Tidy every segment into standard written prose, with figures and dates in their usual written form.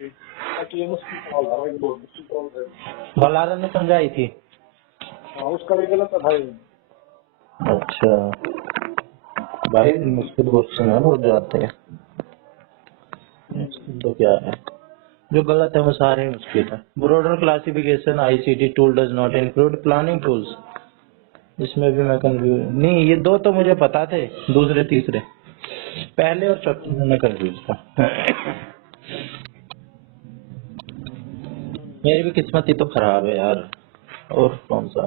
ताकि ये मुश्किल सवाल था भाई, बहुत मुश्किल सवाल था। बलारा ने समझाई थी। हाँ, उसका भी गलत था भाई। अच्छा भाई, मुश्किल क्वेश्चन है वो जाते हैं। मुश्किल तो क्या है, जो गलत है वो सारे मुश्किल है। Broader classification ICT tool does not include planning tools. इसमें भी मैं कंफ्यूज नहीं, ये दो तो मुझे पता थे, दूसरे तीसरे पहले और चौथे में मैं कंफ्यूज था। मेरी भी किस्मत ही तो खराब है यार। और कौन सा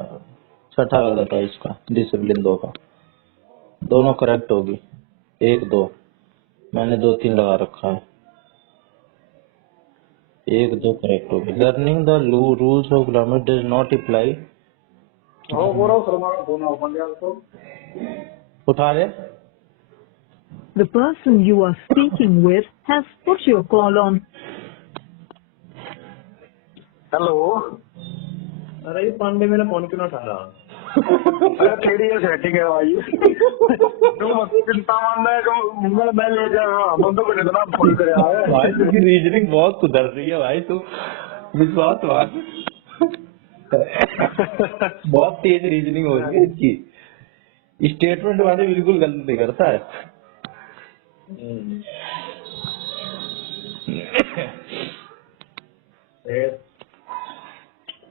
छठा गलत है इसका, डिसिप्लिन 2 का। दोनों करेक्ट होगी, 1 2 मैंने 2 3 लगा रखा है, 1 2 करेक्ट होगी। Learning the rules of grammar does not apply. हाँ, हो रहा हूँ शर्मा का फोन बन गया तो। उठा ले। The person you are speaking with has put your call on. Hello. अरे ये पांडे मेरा फोन क्यों ना उठा रहा? अरे तेरी ये सेटिंग है भाई। तू मत चिंता मान रहा है, मैं ले जा रहा हूँ, हम तो कुछ इतना फोन करे आए। भाई तुझी रीजनिंग बहुत सुधर रही है भाई, तू विश्वास मान। बहुत तेज रीजनिंग हो रही है इसकी। स्टेटमेंट वाले बिल्कुल गलत नहीं करता है।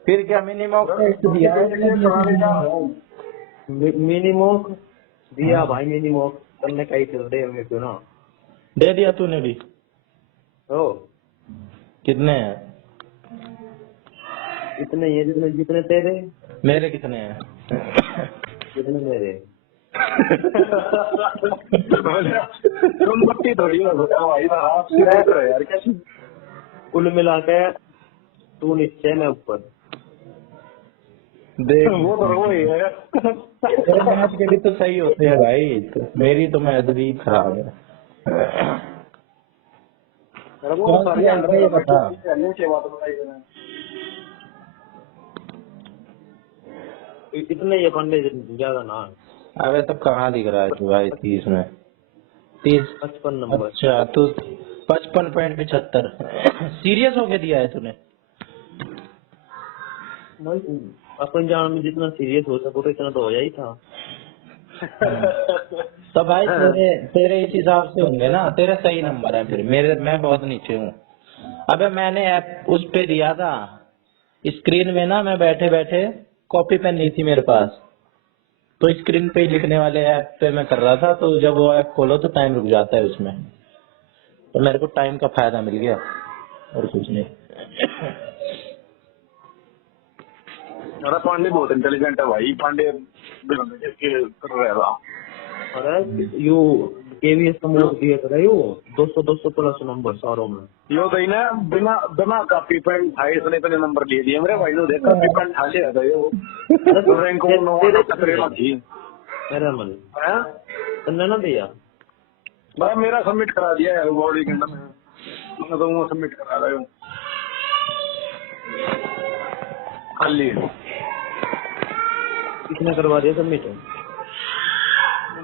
फिर क्या मिनिमम दिया? मिनीमोक दिया भाई, मिनीमोक तुमने कहीं चल रहे होंगे क्यों ना? दे दिया तूने भी? ओ कितने हैं? इतने ये जितने जितने तेरे, मेरे कितने हैं? जितने मेरे। तुम बत्ती थोड़ी हो भाई यार, कैसे कुल मिला के तू नीचे मैं ऊपर। देख वो तो वही है। तेरे मैथ के लिए तो सही होते हैं भाई, तो मेरी तो मैथ भी खराब है। वो सारी ये बता। इतने ये पांडे ज्यादा ना। अबे तब कहाँ दिख रहा है तू भाई 30 में? 30 55 नंबर। अच्छा तू 55.75 सीरियस होके दिया है तूने? अपन जान में जितना सीरियस हो सको तो इतना तो हो जाही था। तो भाई तेरे इस हिसाब से होंगे ना, तेरे सही नंबर है फिर। मेरे मैं बहुत नीचे हूँ। अबे मैंने ऐप उस पे दिया था, स्क्रीन में ना, मैं बैठे बैठे कॉपी पेन नहीं थी मेरे पास, तो स्क्रीन पे ही लिखने वाले ऐप पे मैं कर रहा था। तो जब वो ऐप खोलो तो टाइम रुक जाता है उसमें, तो मेरे को टाइम का फायदा मिल गया और कुछ नहीं। अरे पांडे बहुत इंटेलिजेंट है भाई, पांडे कर रहा था। अरे यू केवीएस का मोड दिया था यू 200 प्लस नंबर सारों में। यो तो ना बिना बिना कॉपी पेन ढाई सौ इतने नंबर ले दिए मेरे भाई ने। देख कॉपी पेन ढा लिया था यो। रैंक को 9 खतरे थी मेरा मन है। तुमने ना दिया? मैं मेरा सबमिट करा दिया है बॉडी के अंदर में, मैं तो वो सबमिट करा रहा हूँ खाली। किसने करवा दिया सबमिट?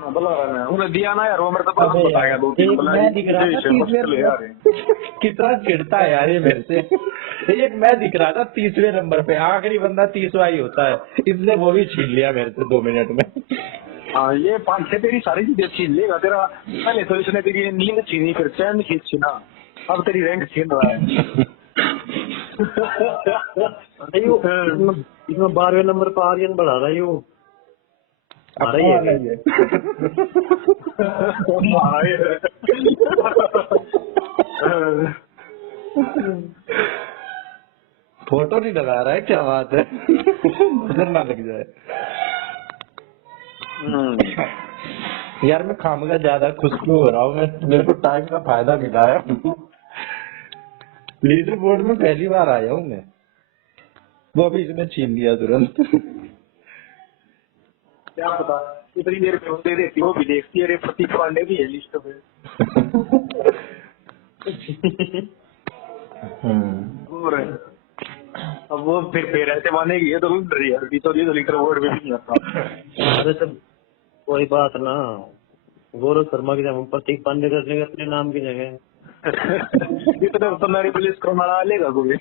बोला रहा उन्हें दिया ना यार, वो मेरे को पता बताया 2-3 बोला मैं दिख रहा था 30वें, कितना चिढ़ता है यार ये मेरे से। एक मैं दिख रहा था 30वें नंबर पे, आखिरी बंदा 30वां ही होता है, इसने वो भी छीन लिया मेरे से 2 मिनट में। हाँ ये 5-6 तेरी सारी चीजें छीन लेगा तेरा। पहले तो इसने तेरी नींद छीनी, फिर चैन छीना, अब तेरी रैंक छीन रहा है। इसमें 12वें नंबर पर आर्यन बढ़ा रहा है यू। फोटो नहीं लगा रहा है, क्या बात है? नजर ना लग जाए। यार मैं खामगा ज्यादा खुश क्यों हो रहा हूँ मैं, मेरे को टाइम का फायदा मिला है। लीडर बोर्ड में पहली बार आया हूँ मैं, वो भी इसने छीन लिया तुरंत। क्या पता इतनी देर में दे देती, वो भी देखती है। अरे प्रतीक पांडे भी है लिस्ट में। और अब वो फिर ऐसे मानेगी तो डर यार, तो लीडर बोर्ड में भी नहीं आता। अरे सब कोई बात ना, गौरव शर्मा की जगह प्रतीक पांडे कर लेंगे अपने नाम की जगह। इतना तो मेरी पुलिस को मना लेगा कोई।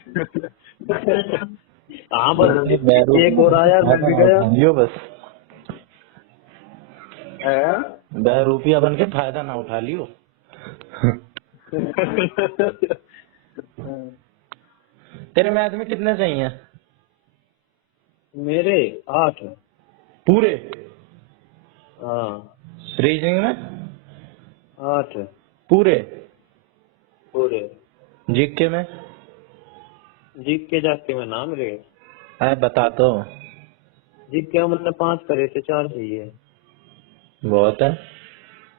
हाँ बस एक और आया मैं भी गया। यो बस हैं? बहरूपिया बन के फायदा ना उठा लियो। तेरे मैथ में कितने चाहिए? मेरे 8। पूरे? हाँ रीजनिंग में 8 पूरे? पूरे। जीके में? जीत के जाके में ना मेरे अरे बता तो। जीत के हमने 5 करे थे, 4 चाहिए। बहुत है।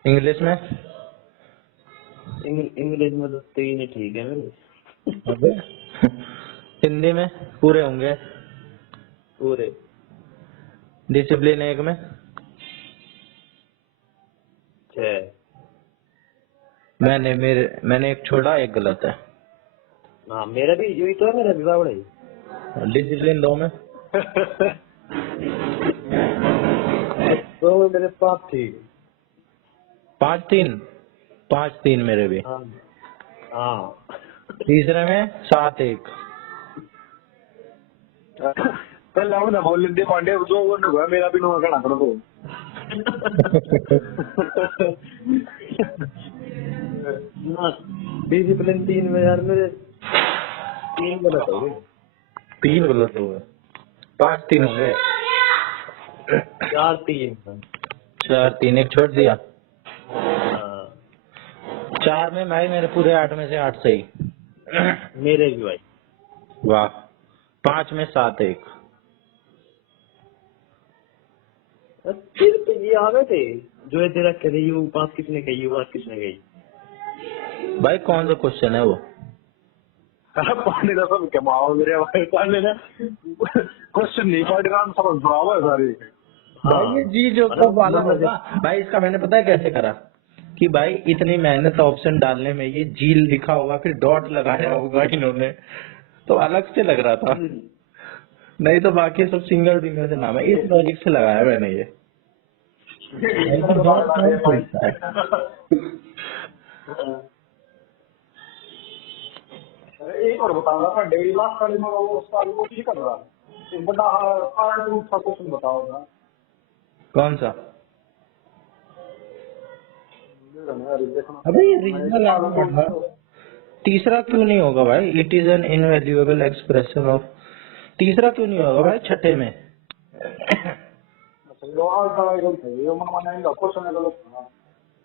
इंग्लिश में? इंग्लिश में तो 3 ही ठीक है मेरे। अबे। हिंदी में पूरे होंगे? पूरे। डिसिप्लिन 1 में? 6। मैंने एक छोड़ा, एक गलत है। हाँ मेरा भी यही तो है, मेरा भी बावड़ा ही। डिसिप्लिन 2 में? तो मेरे 5 ठीक। 5-3? 5-3 मेरे भी। हाँ हाँ। तीसरे में 7-1। कल हम ना बोल दे पांडे जो वो नुगा मेरा भी नुगा कहना करो। ना डिसिप्लिन 3 में यार मेरे 3 गलत हो गए। 3 गलत हो गए। 5-3 हो गए। 4-3। 4-3 एक छोड़ दिया। हाँ 4 में भाई मेरे पूरे 8 में से 8 सही। मेरे भी भाई। वाह। 5 में 7-1। फिर तो ये आ गए थे जो ये तेरा करे यू बात किसने कही, यू बात किसने कही। भाई कौन सा क्वेश्चन है वो? पांडे का सब क्या माओ मेरे भाई पांडे ने क्वेश्चन नहीं पढ़ रहा सब बराबर है सारे। भाई ये जी जो कब वाला होगा भाई, इसका मैंने पता है कैसे करा कि भाई इतनी मेहनत ऑप्शन डालने में ये जील लिखा होगा, फिर डॉट लगाया होगा इन्होंने, तो अलग से लग रहा था। नहीं तो बाकी सब सिंगल फिंगर से नाम है, इस लॉजिक से लगाया मैंने ये। डॉट कौन पूछता है? एक और बताऊंगा पांडे लास्ट वाले में वो साल वो ठीक कर रहा है। एक बड़ा हार्ड रूट का क्वेश्चन बताओ ना। कौन सा? अबे ये रीजनल आर्ट तीसरा क्यों नहीं होगा भाई? It is an invaluable expression of. तीसरा क्यों नहीं होगा भाई छठे में?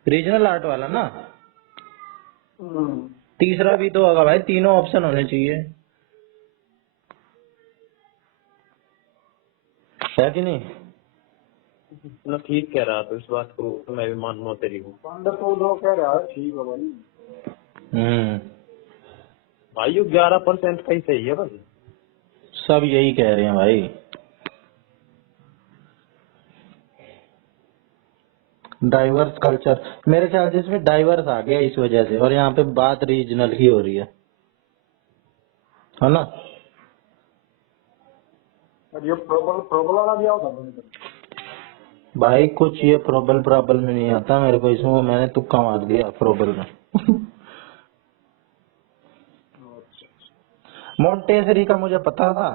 रीजनल आर्ट वाला ना, तीसरा भी तो होगा भाई, तीनों ऑप्शन होने चाहिए, है कि नहीं? ना ठीक कह रहा तो इस बात को तो मैं भी मानूंगा तेरी हूँ। तो जो कह रहा है ठीक है भाई। भाई यू 11% का ही सही है बस। सब यही कह रहे हैं भाई। डाइवर्स कल्चर, मेरे ख्याल से इसमें डाइवर्स आ गया इस वजह से, और यहाँ पे बात रीजनल ही हो रही है ना? ये प्रॉब्लम वाला दिया होता भाई कुछ ये प्रॉबल में नहीं आता मेरे को, इसमें मैंने तुक्का मार दिया प्रॉबल में। मोंटेसरी का मुझे पता था,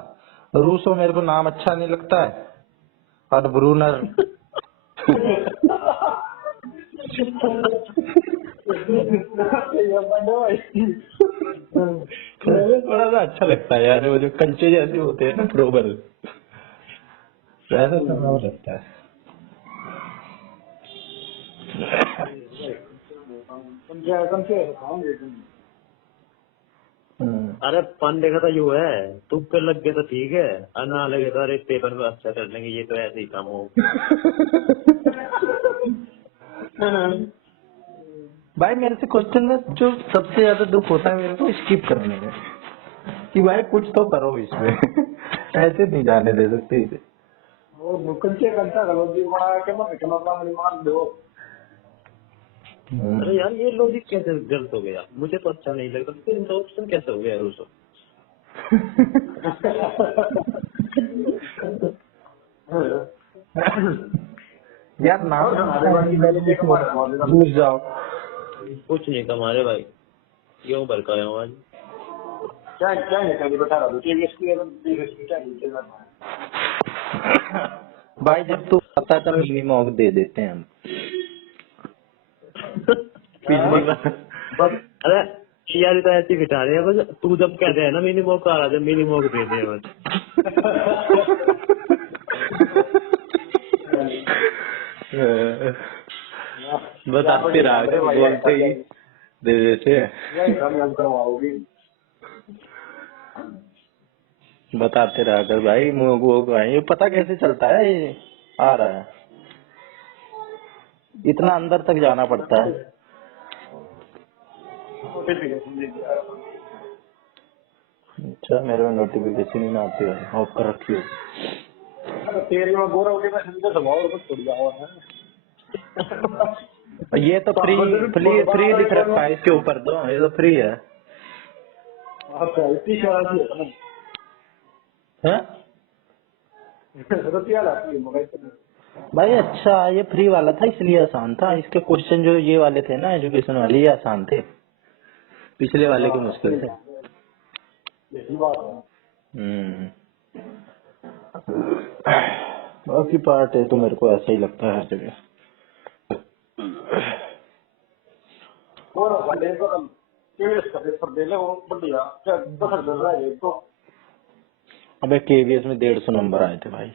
रूसो मेरे को नाम अच्छा नहीं लगता है, और ब्रूनर थोड़ा सा अच्छा लगता है यार, वो जो कंचे जैसे होते हैं ना प्रोबल, वैसा थोड़ा लगता है। अरे पांडे का तो यू है, तुक्के लग गए तो ठीक है, और ना लगे तो अरे पेपर में अच्छा कर लेंगे, ये तो ऐसे ही काम हो। भाई मेरे से क्वेश्चन में जो सबसे ज्यादा दुख होता है मेरे को स्किप करने में, कि भाई कुछ तो करो इसमें। ऐसे नहीं जाने दे सकते इसे। अरे यार ये लॉजिक कैसे गलत हो गया, मुझे तो अच्छा नहीं लगता, फिर इनका ऑप्शन कैसे हो गया रूसो। यार नाम घुस जाओ। कुछ नहीं कमा रहे भाई। क्यों भड़काया हूँ आज? क्या क्या है कभी बता रहा हूँ टीवीएस की क्या है भाई जब तू आता है तब मिनी मॉक दे देते हैं हम। पिछली बार बस अरे यार तो ऐसी बिठा रहे हैं बस, तू जब कहते हैं ना मिनी मॉक आ रहा है, मिनी मॉक दे दे बस। बताते रहा कर, बोलते ही दे देते हैं। बताते रहा कर भाई, वो भाई ये पता कैसे चलता है ये आ रहा है, इतना अंदर तक जाना पड़ता है। अच्छा मेरे में नोटिफिकेशन ही ना आती है, ऑफ कर रखी हो। तेरे में गोरा होके मैं समझा स्वभाव और कुछ छोड़ जाओ है। ये तो फ्री फ्री फ्री लिख रखा है इसके ऊपर, तो ये तो फ्री है। अच्छा इतनी शरारती है हैं? रुपया लाती है मोबाइल पे। भाई अच्छा ये फ्री वाला था इसलिए आसान था, इसके क्वेश्चन जो ये वाले थे ना एजुकेशन वाले ये आसान थे, पिछले वाले के मुश्किल थे। यही बात है। बाकी पार्ट है तो मेरे को ऐसा ही लगता है हर जगह। और बंदे को केवीएस का पेपर दे ले वो बढ़िया क्या 10 डर रहा है तो। अबे केवीएस में 150 नंबर आए थे भाई,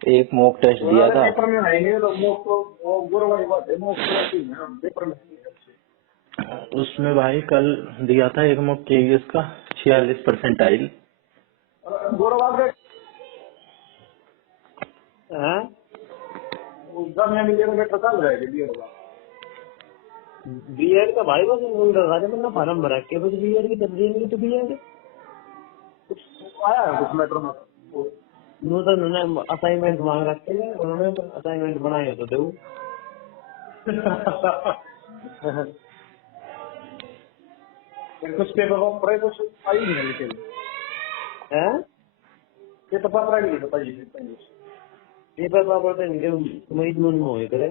एक मॉक टेस्ट दिया था पेपर में आएंगे तो मॉक तो वो गोरा वाली बात है, मॉक तो पेपर में उसमें भाई कल दिया था एक मॉक केवीएस का 46% गोरा बात है हैं? जब मैं मिले तो बेटा चल जाएगा दिया होगा बीएड का भाई बस लगा दे, मतलब फार्म भरा के बस बीएड की तब्दील नहीं तो बीएड आया है कुछ मैटर में नो तो उन्होंने असाइनमेंट मांग रखे हैं, उन्होंने असाइनमेंट बनाए तो दो। कुछ पेपर को पढ़े तो आई नहीं लिखे हैं? ये तो पता नहीं पता ये पेपर पापड़ तो इनके उम्मीद में हो करे।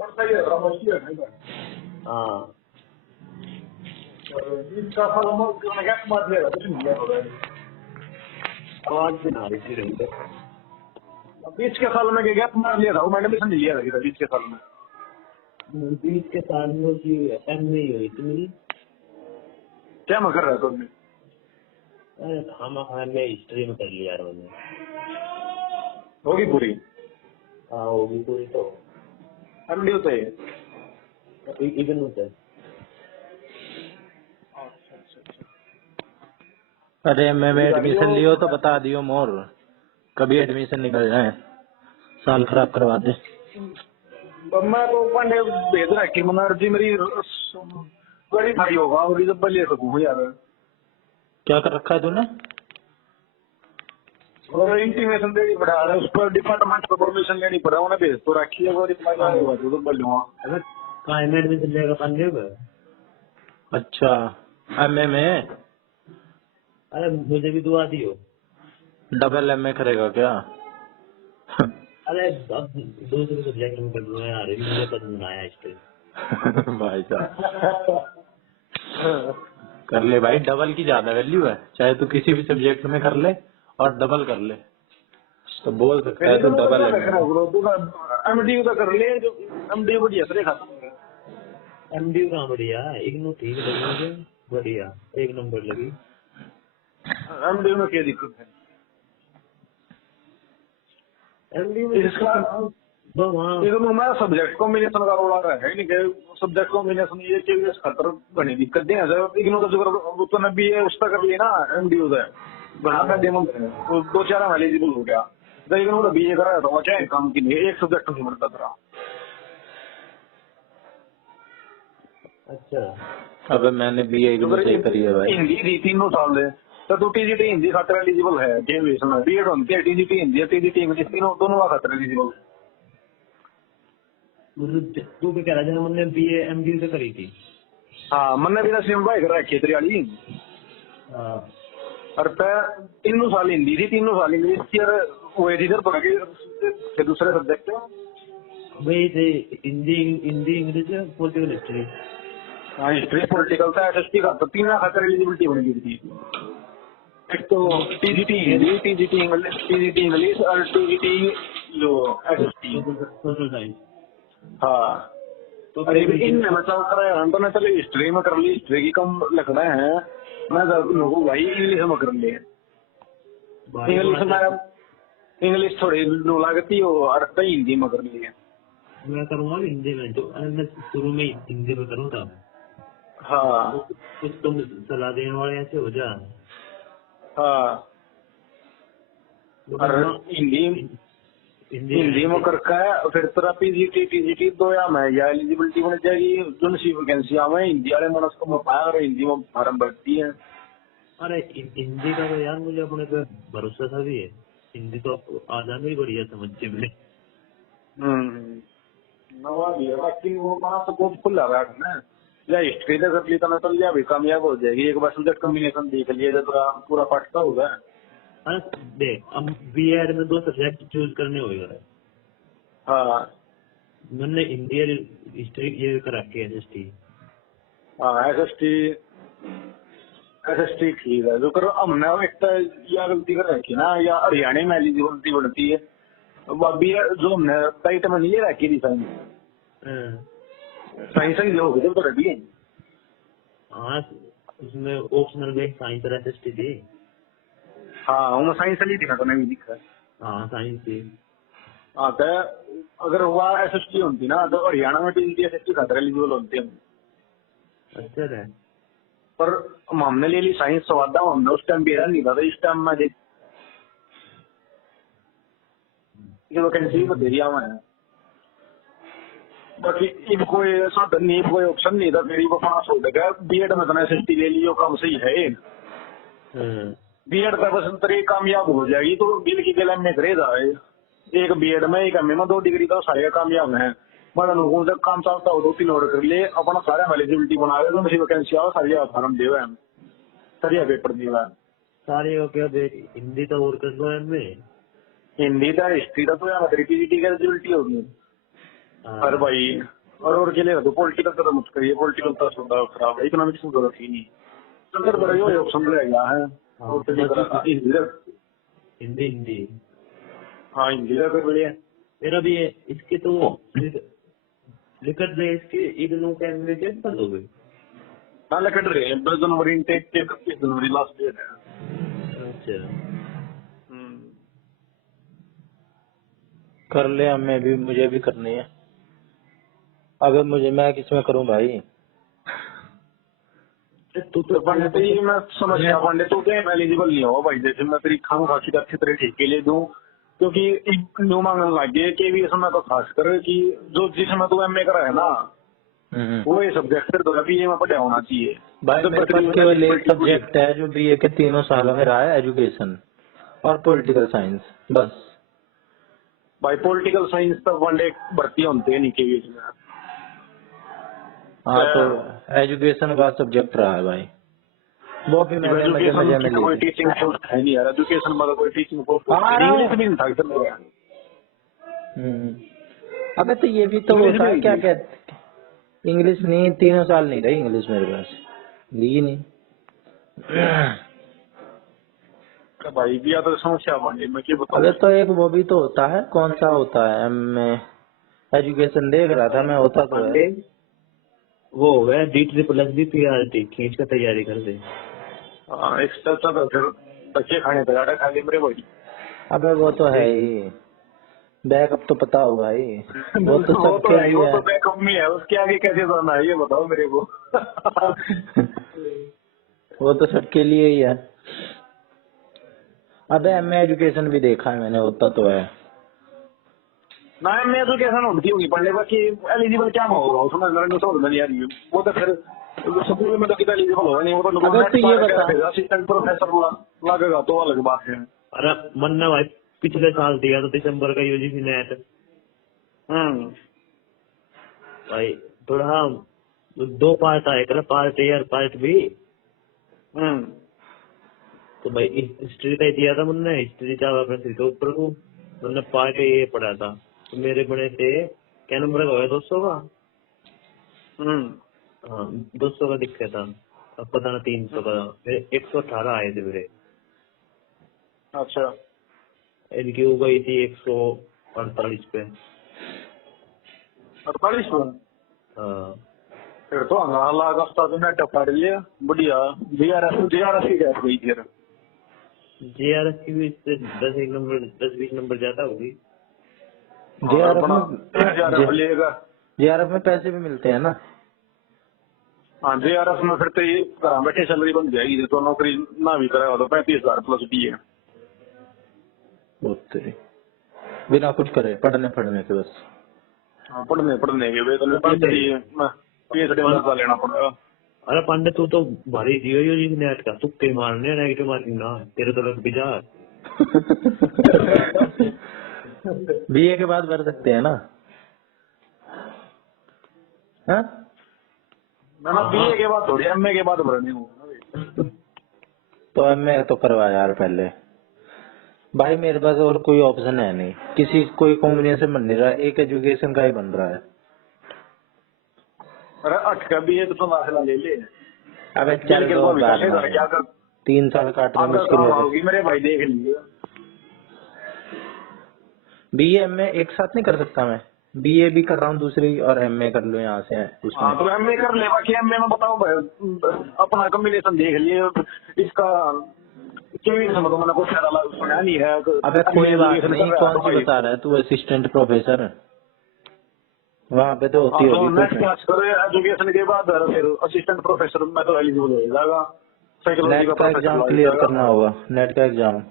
और सही है मुश्किल है हाँ इसका फल हम क्या बात है कुछ नहीं है आवाज भी ना रही थी रही है। बीच के साल में गैप मार लिया था मैंने भी समझ लिया था बीच के साल में 20 के साल में की एम नहीं हुई थी मेरी। क्या मैं कर रहा था तुमने अरे हम मैं हिस्ट्री में कर लिया यार मैंने। होगी पूरी हाँ होगी पूरी तो एमडी होता है इवन होता है। अरे मैं एडमिशन लियो तो बता दियो मोर, कभी एडमिशन निकल जाए साल खराब करवा दे। मैं तो पांडे भेज रहा कि मनोहर जी मेरी बड़ी भाई होगा और जब ले सकूँ यार क्या कर रखा है तूने? और इंटीमेशन देनी पड़ा है उस पर डिपार्टमेंट को परमिशन लेनी पड़ा उन्हें भेज तो रखी है वो रिप्लाई आएगा तो बोलूँगा अरे कहाँ एडमिशन चल जाएगा पांडे का? अच्छा एमए में? अरे मुझे भी दुआ दियो। डबल एमए करेगा क्या? अरे अब दूसरे सब्जेक्ट में कर रहा है यार, मुझे पसंद आया इस पे। भाई साहब कर ले भाई, डबल की ज्यादा वैल्यू है, चाहे तू किसी भी सब्जेक्ट में कर ले और डबल कर ले तो बोल सकता है तो डबल एमडी का कर ले जो एमडी बढ़िया तरह खाता एमडी कहाँ बढ़िया, इग्नू ठीक लगी मुझे बढ़िया, एक नंबर लगी। एमडी में क्या दिक्कत है एमडी में इसका मैं सब्जेक्ट कॉम्बिनेशन का रोल आ रहा है नहीं कि सब्जेक्ट कॉम्बिनेशन ये केवीएस खतर बनी दिक्कत है इग्नू का जो तो भी है उसका कर लिया ना एमडी उधर बना का डेमो 2-4 में एलिजिबल हो गया इग्नू का बीए करा था क्या काम की नहीं एक सब्जेक्ट नहीं मिलता था। अच्छा अब मैंने बीए इग्नू से करी है भाई। हिंदी दी 3 साल है तो टीजीटी हिंदी खातर एलिजिबल है केवीएस में बीएड होती है टीजीटी हिंदी टीजीटी इंग्लिश तीनों दोनों का खातर एलिजिबल। तू भी कह रहा था मैंने बीए एमडी से करी थी। हाँ मैंने भी नसीम भाई करा खेतरी वाली और तीनों साल हिंदी थी 3 साल इंग्लिश थी और वो इधर पढ़ के दूसरे सब्जेक्ट वही थे हिंदी इंग्लिश पॉलिटिकल हिस्ट्री। हाँ हिस्ट्री पॉलिटिकल था एसएसटी का तो 3 खातर एलिजिबिलिटी बन गई थी। एक तो टीजीटी हिंदी, टीजीटी इंग्लिश और टीजीटी जो एसएसटी। Social science. हाँ तो अरे फिर इनमें मैं चल कर रहा तो मैं चले हिस्ट्री में कर ली, हिस्ट्री की कम लखना है मैं लोगों भाई इंग्लिश में कर ली। भाई इंग्लिश में इंग्लिश थोड़ी लो लागती हो और कई हिंदी में कर ली है। मैं करूँगा हिंदी में, तो मैं शुरू में हिंदी में करूँ था। हाँ कुछ तुम सलाह देने वाले ऐसे हो जा। हाँ और हिंदी हिंदी में करके फिर तेरा पीजीटी टीजीटी 2 या में या एलिजिबिलिटी बन जाएगी। जो सी वैकेंसी में हिंदी वाले मनस को पाया और हिंदी में फार्म भरती है। अरे हिंदी का तो यार मुझे अपने पे भरोसा था भी है, हिंदी तो आ जाना ही बढ़िया समझ में। नवा भी है बाकी वो माना तो बहुत खुला रहा है ना या हिस्ट्री का कर लिया तो या भी कामयाब हो जाएगी। एक बार सब्जेक्ट कॉम्बिनेशन देख लिया जब पूरा पढ़ता होगा। अरे देख अब बीएड में 2 सब्जेक्ट चूज करने होगा। हाँ मैंने हिंदी और हिस्ट्री ये कर रखी है एसएसटी। हाँ एसएसटी ठीक है जो करो। हमने एक या गलती कर रखी ना या हरियाणा में एलिजिबिलिटी बढ़ती है अभी जो हमने टाइट में नहीं रखी थी साइंस ही लोग तो रखी है। हाँ उसमें ऑप्शनल में साइंस और एसएसटी थी। हाँ वो साइंस ली थी ना तो नहीं दिखा। हाँ साइंस थी। हाँ तो अगर हुआ एसएसटी होती ना तो हरियाणा में टीजीटी एसएसटी खातर एलिजिबल होते हैं। अच्छा है पर हमने ले ली साइंस स्वादा हमने उस टाइम बेरा नहीं था इस टाइम में देख वैकेंसी बता दिया मैं। बाकी इन कोई साधन नहीं कोई ऑप्शन नहीं था मेरी वो पास हो गया बीएड में तो एसएसटी ले लियो काम सही है। बीएड का बस तेरे कामयाब हो जाएगी तो बिल की गला में करे जाए। एक बीएड में एक एमए में 2 डिग्री का सारे कामयाब है। मतलब लोगों से काम चलता हो 2-3 और कर ले अपना सारे एलिजिबिलिटी बना ले तो मुझे वैकेंसी आओ सारी फॉर्म देवे हम सारी पेपर देवे सारे हो क्या हिंदी तो और कर लो इनमें। हिंदी का हिस्ट्री का तो यार टीजीटी की एलिजिबिलिटी होगी। अरे भाई और के लिए तो पॉलिटिकल का तो मत करिए पॉलिटिकल तो थोड़ा खराब है इकोनॉमिक्स में जरूरत ही नहीं अंदर बड़ा ये ऑप्शन रह गया है। हिंदी हिंदी हाँ हिंदी का कर बढ़िया मेरा भी है। इसके तो लिखत दे इसके इग्नू के एग्रीगेट बंद हो गई। हाँ लकड़ रहे हैं 10 जनवरी इंटेक के 25 जनवरी लास्ट डेट है। अच्छा कर ले हमें भी मुझे भी करनी है। अबे मुझे मैं किसमें करूं भाई। तू तो पंडित जी मैं समझ गया पंडित तू तो एलिजिबल नहीं हो भाई। जैसे मैं तेरी खाम खासी अच्छी तरह ठीक के लिए दूं क्योंकि न्यू मांगने लगे के भी इसमें तो खास कर कि जो जिसमें तू एमए करा है ना वो ये सब्जेक्ट फिर तो बीए में पढ़ा होना चाहिए। भाई मेरे पास केवल एक सब्जेक्ट है जो बीए के 3 सालों में रहा है एजुकेशन और पॉलिटिकल साइंस बस। भाई पॉलिटिकल साइंस तो वनडे भर्ती होते हैं नहीं के बीच में। हाँ तो एजुकेशन का सब्जेक्ट रहा है भाई वो भी मैंने मजे मजे में कोई टीचिंग पोस्ट है नहीं यार एजुकेशन में कोई टीचिंग पोस्ट इंग्लिश भी नहीं था इधर लगा। अबे तो ये भी तो होता है क्या कहते इंग्लिश नहीं 3 साल नहीं रही इंग्लिश मेरे पास ली नहीं। भाई भी तो समस्या बनी मैं क्या बताऊं। अबे तो एक वो भी तो होता है कौन सा होता है मैं एजुकेशन देख रहा था मैं होता तो है वो हो गया D++ पीआरटी खींच कर तैयारी कर दे। एक्स्ट्रा तो फिर बच्चे खाने पे ज्यादा खा ले मेरे भाई। अबे वो तो है ही बैकअप तो पता हो भाई वो तो सबके लिए वो तो बैकअप में है उसके आगे कैसे जाना है ये बताओ मेरे को। वो तो सबके लिए ही है। अबे एमए एजुकेशन भी देखा है मैंने होता तो है ना एमए एजुकेशन होती होगी पढ़ने बाकी एलिजिबल क्या होगा उसमें समझ में नहीं आ रही है। वो तो फिर स्कूल में तो कितना एलिजिबल होगा नहीं वो तो ये बता असिस्टेंट प्रोफेसर लगेगा तो अलग बात है। अरे मन्ना भाई पिछले साल दिया तो दिसंबर का यूजीसी नेट। भाई थोड़ा 2 पार्ट आए कर पार्ट ए और पार्ट बी। तो भाई हिस्ट्री का दिया था मैंने हिस्ट्री का अपने सिर के ऊपर को मैंने पार्ट ए पढ़ा था तो मेरे बने थे क्या नंबर का 200 का। हाँ 200 का दिक्कत था, अब पता ना 300 का, मेरे 118 आए थे मेरे, अच्छा इनकी हो गई थी 148 पे। 48 में? हाँ फिर तो लाख हफ्ता तो नेट पड़ लिया बढ़िया। जीआरएस की क्या गई फिर? JRF की भी इससे 10-20 नंबर ज्यादा होगी। JRF अपना में 1000 लेगा। JRF में पैसे भी मिलते हैं ना। हाँ जीआरएस में फिर तो ये घर बैठे सैलरी बन जाएगी, तो नौकरी ना भी करेगा तो 35,000 प्लस डी है। तेरी बिना कुछ करे पढ़ने के बस। हाँ पढ़ने के वेतन पीएचडी में लेना पड़ेगा। अरे पांडे तू तो भारी जियो जी नेट का, तुक्के मारने, नेगेटिव मार्किंग ना, तेरे तो लग भी जा। BA के बाद कर सकते हैं ना? हाँ? ना बीए के बाद थोड़ी एमए के बाद भरनी हूँ। तो MA तो करवा यार पहले। भाई मेरे पास और कोई ऑप्शन है नहीं, कोई कॉम्बिनेशन बन नहीं रहा, एक एजुकेशन का ही बन रहा है। अरे 8 का बीए तो दाखिला ले ले। अबे चल दो बाद में, क्या कर 3 साल काटना आगे मुश्किल काम है। होगी मेरे भाई, देख लीजिए। BA MA एक साथ नहीं कर सकता मैं? BA भी कर रहा हूँ दूसरी और MA कर लो यहाँ से उसमें। हाँ तो एमए कर ले, बाकी एमए में बताओ भाई अपना कॉम्बिनेशन देख लिए इसका क्यों तो मैंने कुछ सुना नहीं है। अबे कोई बात नहीं, कौन सी बता रहा है तू? असिस्टेंट प्रोफेसर वहाँ पे तो होती तो होगी नेक्स्ट कुछ। क्लास करो एजुकेशन के बाद फिर असिस्टेंट प्रोफेसर में तो एलिजिबल हो जाएगा। साइकोलॉजी नेट का का प्रोफेसर एग्जाम लग क्लियर जाएगा। करना होगा, नेट का एग्जाम।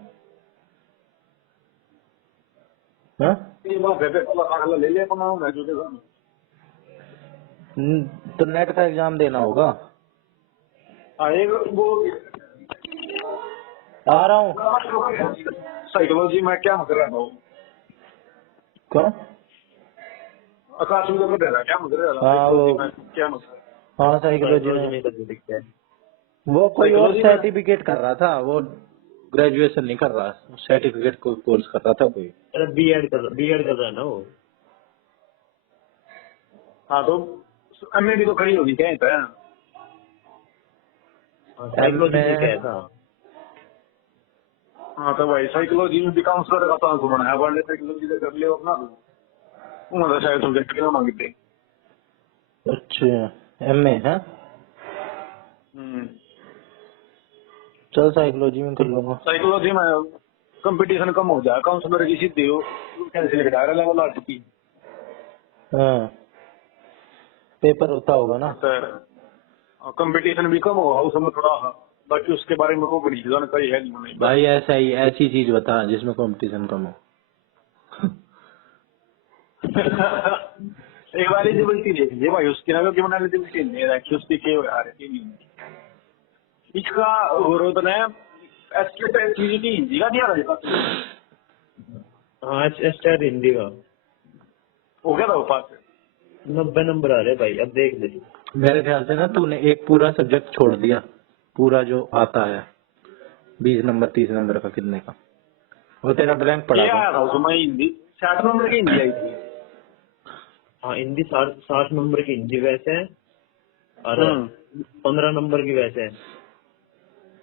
हाँ? ये बात है, दाखिला ले ले अपना एजुकेशन। तो नेट का एग्जाम देना होगा। आएगा वो आ रहा हूँ। साइकोलॉजी में क्या कर रहा हूँ? कौन? आकाश में तो रहा क्या मत रहा? हाँ, साइकोलॉजी वो- में क्या मत? हाँ साइकोलॉजी में में कर दिक्कत है। वो कोई और साइकोलॉजी में- सर्टिफिकेट कर रहा था, वो ग्रेजुएशन नहीं कर रहा, सर्टिफिकेट को कोर्स कर रहा था कोई। अरे बीएड कर रहा है ना वो। हाँ तो एमए भी तो खड़ी होगी क्या? साइकोलॉजी में क्या था? हाँ तो भाई साइकोलॉजी में भी काउंसलर का चांस बना है, वर्ल्ड साइकोलॉजी से कर लियो अपना। उन्होंने शायद सब्जेक्ट क्यों मांगते। अच्छा MA है? चल साइकोलॉजी में कर लूंगा। साइकोलॉजी में कंपटीशन कम हो जाए, काउंसलर की सीधी हो कैंसिल कर लेवल आ चुकी। हाँ पेपर होता होगा ना। कंपटीशन भी कम होगा उसमें थोड़ा, बाकी उसके बारे में कोई बड़ी जानकारी है नहीं। भाई ऐसा ही, ऐसी चीज बता जिसमें कंपटीशन कम हो। एक बार एलिजिबिलिटी देख लीजिए भाई उसकी, ना कि मैंने एलिजिबिलिटी नहीं रखी उसकी के आ रही नहीं। इसका जरूरत है एसटीटी हिंदी का दिया रहेगा। हाँ स्टार हिंदी का हो गया था वो पास। 90 नंबर आ रहे भाई, अब देख ले। मेरे ख्याल से ना तूने एक पूरा सब्जेक्ट छोड़ दिया, पूरा जो आता है 20 नंबर 30 नंबर का कितने का, वो तेरा ब्लैंक पड़ा ये था। आया था उसमें हिंदी 60 नंबर की हिंदी आई थी। हाँ हिंदी 60 नंबर की हिंदी वैसे है, और 15 नंबर की वैसे है,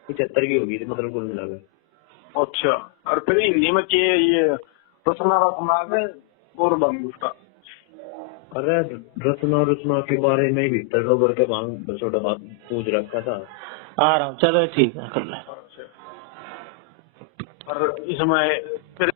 75 की होगी मतलब कुल मिलाकर। अच्छा, और फिर हिंदी में के ये रचना है और बाकी उसका। अरे रचना के बारे में भी भर के मांग छोटा बात पूछ रखा था। आ रहा हूँ, चलो ठीक है कर ले। और इसमें फिर